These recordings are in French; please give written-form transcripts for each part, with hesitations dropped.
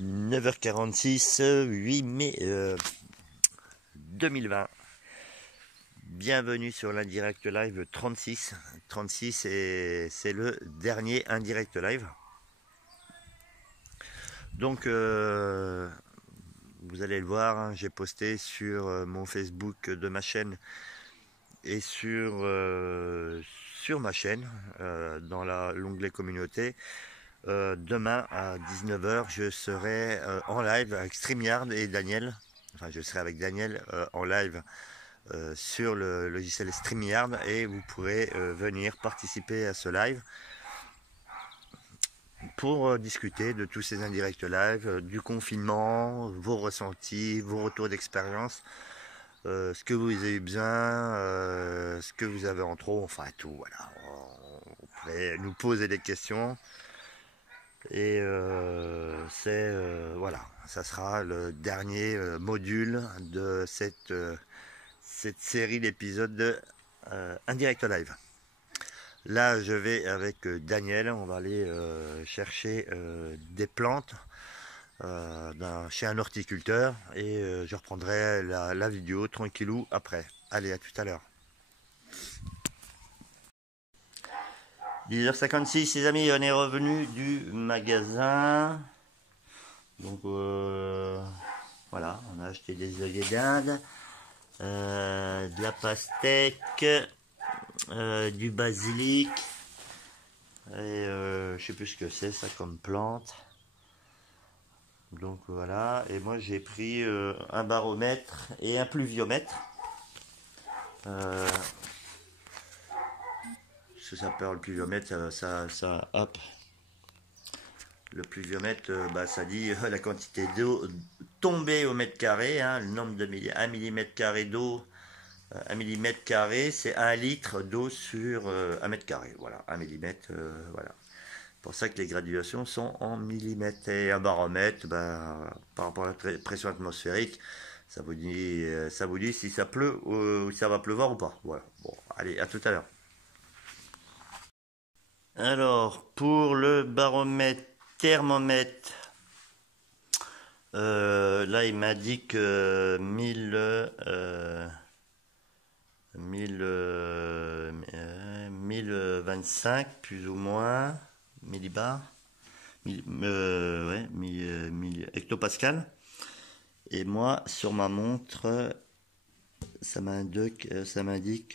9h46, 8 mai 2020. Bienvenue sur l'indirect live 36. 36 et c'est le dernier indirect live. Donc vous allez le voir, hein, j'ai posté sur mon Facebook de ma chaîne et sur ma chaîne dans l'onglet communauté. Demain à 19h, je serai en live avec StreamYard et Daniel. Enfin, je serai avec Daniel en live sur le logiciel StreamYard et vous pourrez venir participer à ce live pour discuter de tous ces indirects live, du confinement, vos ressentis, vos retours d'expérience, ce que vous avez besoin, ce que vous avez en trop, enfin tout, voilà. Vous pourrez nous poser des questions. Et voilà, ça sera le dernier module de cette série d'épisodes de Indirect Live. Là, je vais avec Daniel, on va aller chercher des plantes chez un horticulteur et je reprendrai la vidéo tranquillou après. Allez, à tout à l'heure. 10h56 les amis, on est revenu du magasin. Donc voilà, on a acheté des œillets d'Inde, de la pastèque, du basilic et je sais plus ce que c'est ça comme plante. Donc voilà, et moi j'ai pris un baromètre et un pluviomètre. Ça s'appelle le pluviomètre, ça hop. Le pluviomètre, ça dit la quantité d'eau tombée au mètre carré, hein, le nombre de 1 mm d'eau, 1 mm c'est 1 litre d'eau sur 1 mètre carré. Voilà, 1 mm, voilà. C'est pour ça que les graduations sont en millimètres. Et un baromètre, par rapport à la pression atmosphérique, ça vous dit si ça pleut ou si ça va pleuvoir ou pas. Voilà, bon, allez, à tout à l'heure. Alors, pour le baromètre, thermomètre, là il m'a dit que 1025 plus ou moins millibars, 1000 hectopascal. Et moi sur ma montre ça m'indique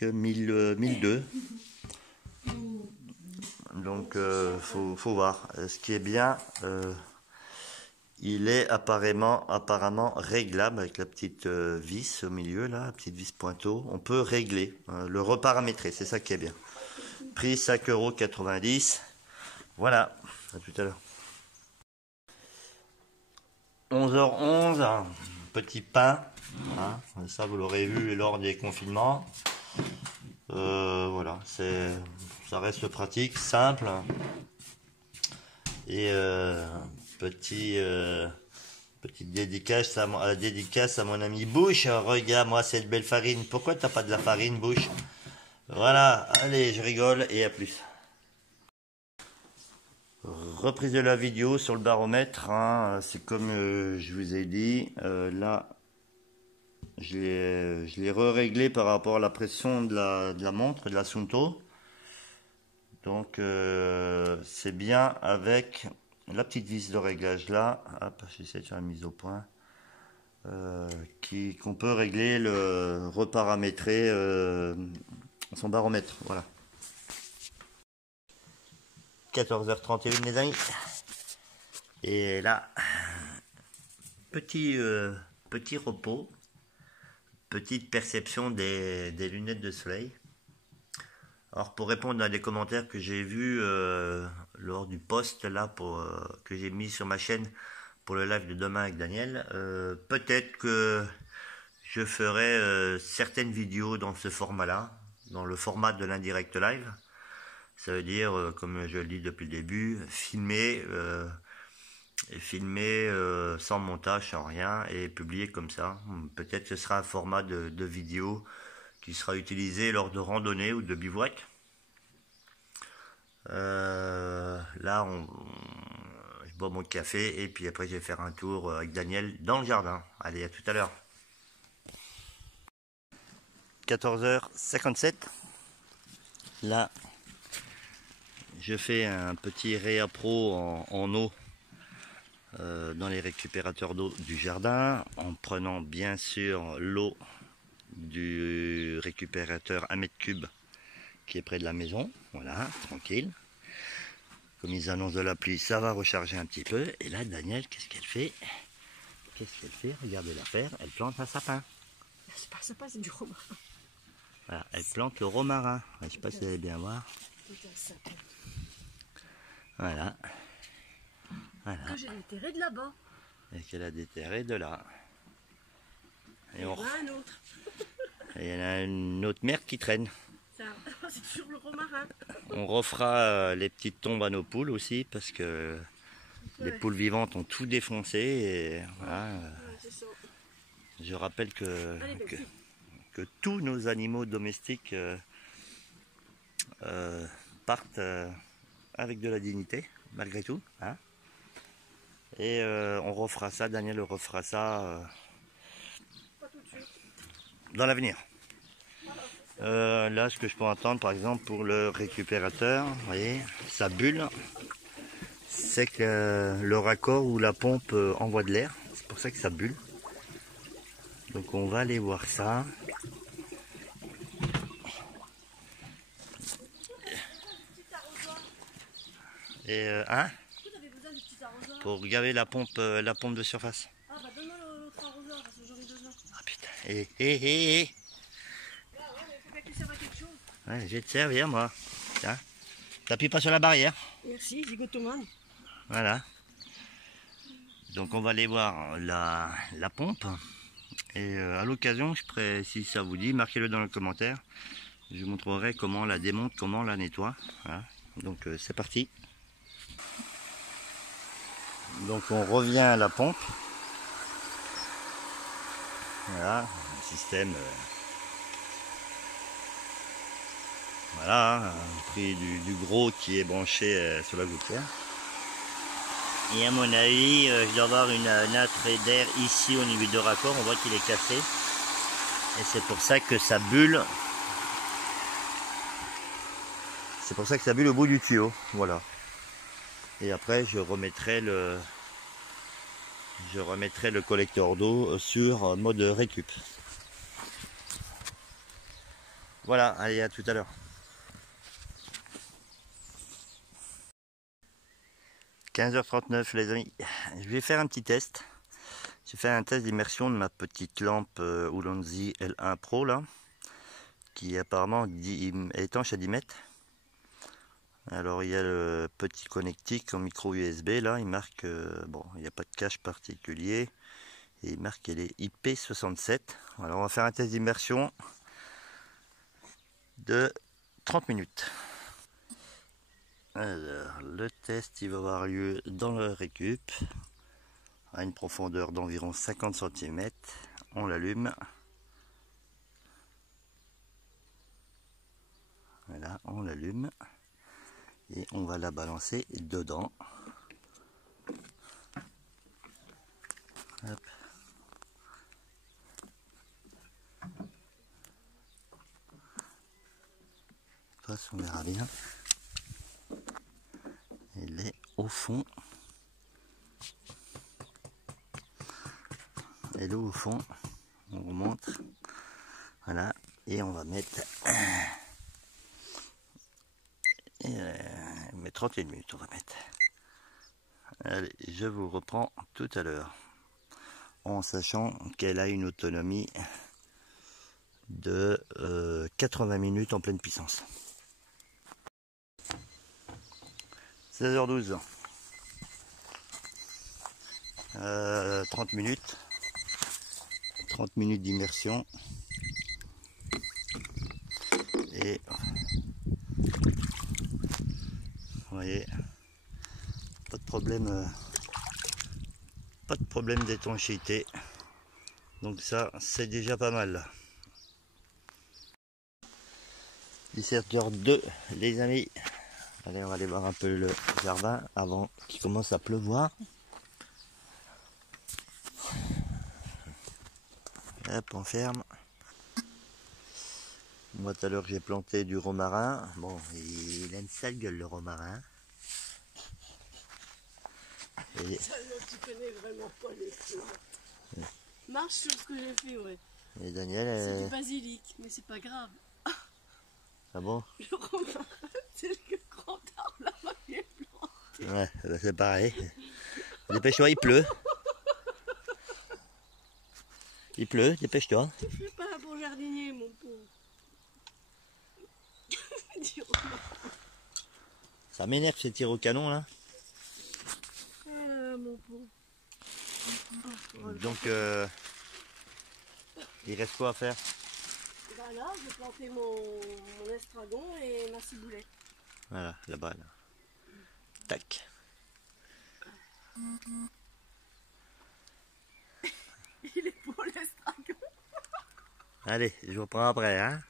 1002. Donc faut voir. Ce qui est bien, il est apparemment réglable avec la petite vis au milieu là, la petite vis pointeau. On peut régler, le reparamétrer, c'est ça qui est bien. Prix 5,90 €. Voilà, à tout à l'heure. 11h11, petit pain, hein, ça vous l'aurez vu lors des confinements. Voilà, ça reste pratique, simple. Et petite dédicace à mon ami Bush. Regarde moi cette belle farine. Pourquoi t'as pas de la farine, Bush? Voilà, allez, je rigole et à plus. Reprise de la vidéo sur le baromètre, hein, c'est comme je vous ai dit, là je l'ai réglé par rapport à la pression de la montre, de la Suunto. Donc c'est bien avec la petite vis de réglage là, hop, j'essaie de faire une mise au point, qu'on peut régler, reparamétrer son baromètre, voilà. 14h31 les amis. Et là, petit repos, petite perception des lunettes de soleil. Alors pour répondre à des commentaires que j'ai vus lors du post là que j'ai mis sur ma chaîne pour le live de demain avec Daniel, peut-être que je ferai certaines vidéos dans ce format là, dans le format de l'indirect live. Ça veut dire, comme je le dis depuis le début, filmer sans montage, sans rien, et publier comme ça. Peut-être que ce sera un format de vidéo qui sera utilisé lors de randonnées ou de bivouac. Là, je bois mon café et puis après je vais faire un tour avec Daniel dans le jardin. Allez, à tout à l'heure. 14h57. Là, je fais un petit réappro en eau dans les récupérateurs d'eau du jardin, en prenant bien sûr l'eau du récupérateur 1 mètre cube qui est près de la maison. Voilà, tranquille. Comme ils annoncent de la pluie, ça va recharger un petit peu. Et là, Daniel, qu'est-ce qu'elle fait? Qu'est-ce qu'elle fait? Regardez-la faire. Elle plante un sapin. C'est pas un sapin, c'est du romarin. Voilà, elle plante le romarin. Je ne sais pas si vous allez bien voir. Voilà. Voilà. Que j'ai déterré de là-bas. Et qu'elle a déterré de là. Et Il y en a un autre. il y en a une autre merde qui traîne. C'est toujours le romarin. On refera les petites tombes à nos poules aussi parce que les poules vivantes ont tout défoncé. Et voilà. Je rappelle que tous nos animaux domestiques partent avec de la dignité, malgré tout. Hein. Et on refera ça, Daniel refera ça dans l'avenir. Là, ce que je peux entendre, par exemple, pour le récupérateur, vous voyez, sa bulle, c'est que le raccord ou la pompe envoie de l'air. C'est pour ça que ça bulle. Donc on va aller voir ça. Et hein, pour regarder la pompe de surface. Ah bah donne-moi l'autre arroseur parce que j'en ai besoin. Ah putain, hé. Ah ouais, mais il faut bien que tu serves à quelque chose. Ouais, je vais te servir moi. Tiens, t'appuies pas sur la barrière. Merci, zigotomane. Voilà. Donc on va aller voir la pompe. Et à l'occasion, si ça vous dit, marquez-le dans le commentaire. Je vous montrerai comment on la démonte, comment on la nettoie. Voilà. Donc c'est parti. Donc on revient à la pompe. Voilà, le système. Voilà, pris du gros qui est branché sur la gouttière. Et à mon avis, je dois avoir une entrée d'air ici au niveau de raccord. On voit qu'il est cassé. Et c'est pour ça que ça bulle. C'est pour ça que ça bulle au bout du tuyau. Voilà. Et après, je remettrai le collecteur d'eau sur mode récup. Voilà, allez, à tout à l'heure. 15h39 les amis, je vais faire un petit test. J'ai fait un test d'immersion de ma petite lampe Ulanzi L1 Pro là, qui apparemment est étanche à 10 mètres. Alors il y a le petit connectique en micro USB là, il marque, bon il n'y a pas de cache particulier, et il marque qu'elle est IP67. Alors on va faire un test d'immersion de 30 minutes. Alors, le test il va avoir lieu dans le récup à une profondeur d'environ 50 cm. On l'allume. Voilà, on l'allume et on va la balancer dedans. Hop. On verra bien. Elle est au fond. Elle est au fond. On remonte. Voilà. Et on va mettre. Mais 31 minutes, on va mettre. Allez, je vous reprends tout à l'heure. En sachant qu'elle a une autonomie de 80 minutes en pleine puissance. 16h12. 30 minutes. 30 minutes d'immersion. Et vous voyez, pas de problème d'étanchéité. Donc ça, c'est déjà pas mal. 17h02 les amis. Allez, on va aller voir un peu le jardin avant qu'il commence à pleuvoir. Hop, on ferme. Moi tout à l'heure j'ai planté du romarin. Bon, il a une sale gueule le romarin. Et, Ça, tu connais vraiment pas les choses. Marche sur ce que j'ai fait, ouais. et Daniel, C'est du basilic, mais c'est pas grave. ah bon? Le romarin, c'est le grand arbre là-bas qui est blanc. Ouais, bah c'est pareil. Dépêche-toi, il pleut. Il pleut, dépêche-toi. Tu fais pas un bon jardinier, mon pauvre. Du romarin. Ça m'énerve ces tirs au canon là. Mon pauvre. Donc, il reste quoi à faire? Bah là, j'ai planté mon estragon et ma ciboulette. Voilà, là-bas. Là. Tac. Il est beau l'estragon. Allez, je vous reprends après. Hein.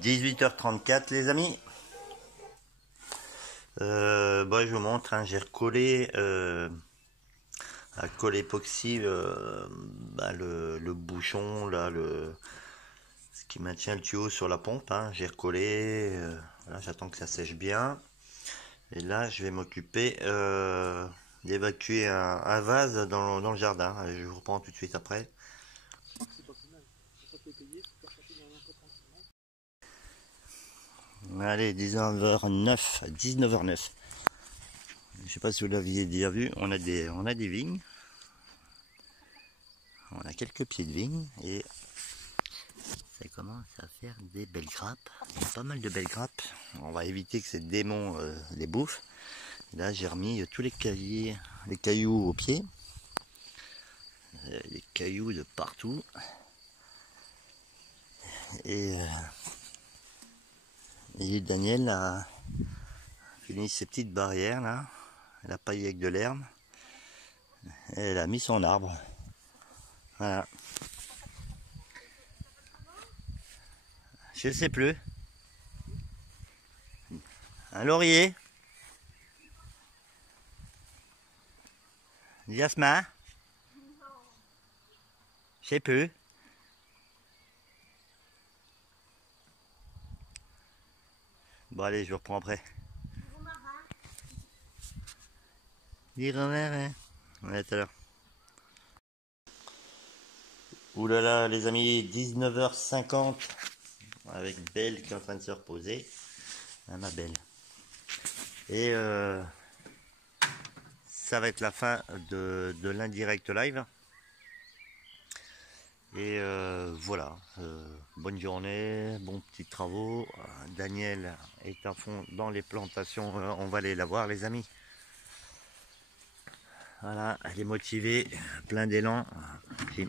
18h34 les amis. Bon, je vous montre, hein, j'ai recollé à colle époxy le bouchon, là, ce qui maintient le tuyau sur la pompe. Hein, j'ai recollé, voilà, j'attends que ça sèche bien. Et là, je vais m'occuper d'évacuer un vase dans le jardin. Allez, je vous reprends tout de suite après. Allez, 19h09. Je sais pas si vous l'aviez déjà vu, on a des vignes. On a quelques pieds de vigne et ça commence à faire des belles grappes. Pas mal de belles grappes. On va éviter que ces démons les bouffent. Là, j'ai remis tous les cailloux au pied. Les cailloux de partout. Et Daniel a fini ses petites barrières là. Elle a paillé avec de l'herbe. Elle a mis son arbre. Voilà. Je ne sais plus. Un laurier. Jasmin. Je sais plus. Bon allez, je reprends après. Du romarin. Ouais, tout à l'heure. Ouh là là, les amis, 19h50. Avec Belle qui est en train de se reposer. Ah, ma Belle. Et ça va être la fin de l'indirect live. Et voilà, bonne journée, bons petits travaux. Daniel est à fond dans les plantations, on va aller la voir les amis. Voilà, elle est motivée, plein d'élan. Je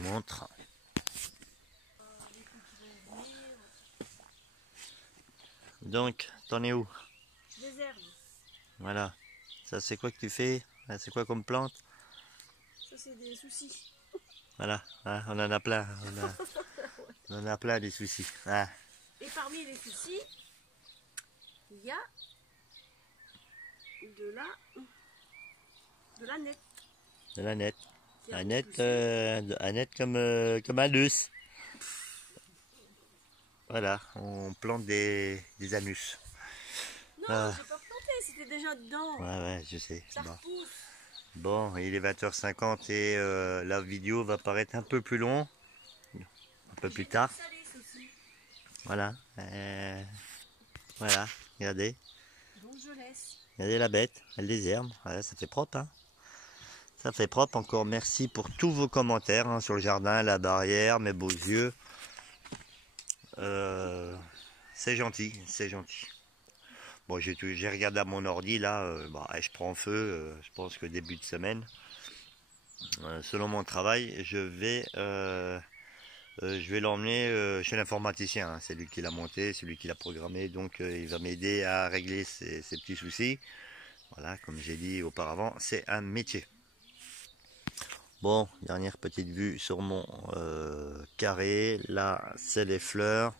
vous montre. Donc, t'en es où? Des herbes. Voilà, ça c'est quoi que tu fais? C'est quoi comme plante? Ça, c'est des soucis. Voilà, hein, on en a plein, on en a plein des soucis. Ah. Et parmi les soucis, il y a de la nette. De la nette. Il y a Un un net, souci. un net comme un lus. Voilà, on plante des anus. Non, Ah. j'ai pas planté, c'était déjà dedans. Ouais, je sais. Ça Bon. repousse. Bon, il est 20h50 et la vidéo va paraître un peu plus long, un peu plus tard. Salé, ceci. Voilà. Voilà, regardez. Donc je laisse. Regardez la bête, elle désherbe. Voilà, ça fait propre, hein. Ça fait propre. Encore merci pour tous vos commentaires hein, sur le jardin, la barrière, mes beaux yeux. C'est gentil, c'est gentil. Bon, j'ai regardé à mon ordi là, je prends feu, je pense que début de semaine. Selon mon travail, je vais l'emmener chez l'informaticien. Hein. C'est lui qui l'a monté, c'est lui qui l'a programmé, donc il va m'aider à régler ces petits soucis. Voilà, comme j'ai dit auparavant, c'est un métier. Bon, dernière petite vue sur mon carré. Là, c'est les fleurs.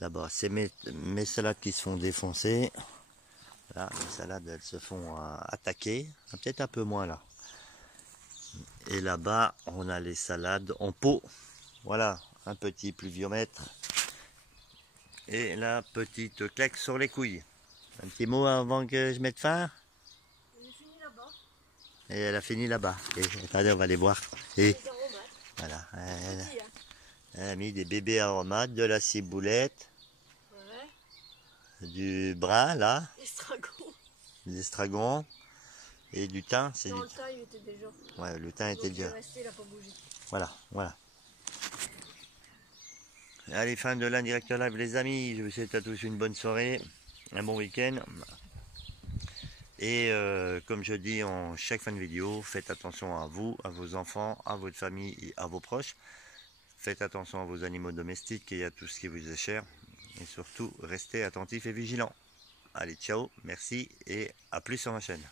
Là-bas, c'est mes salades qui se font défoncer. Là, les salades, elles se font attaquer. Peut-être un peu moins là. Et là-bas, on a les salades en pot. Voilà, un petit pluviomètre. Et la petite claque sur les couilles. Un petit mot avant que je mette fin. J'ai fini là-bas. Et elle a fini là-bas. Et attendez, on va les voir. Et Les aromates. voilà. Petit, hein. Elle a mis des bébés aromates, de la ciboulette, Ouais. du brin là, Estragon. des estragon et du thym. C'est Non, du... le thym, il était déjà. Ouais, le thym était Donc, il est déjà. resté, il n'a pas bougé. Voilà, voilà. Allez, fin de l'Indirect Live les amis. Je vous souhaite à tous une bonne soirée, un bon week-end. Et comme je dis en chaque fin de vidéo, faites attention à vous, à vos enfants, à votre famille et à vos proches. Faites attention à vos animaux domestiques et à tout ce qui vous est cher. Et surtout, restez attentifs et vigilants. Allez, ciao, merci et à plus sur ma chaîne.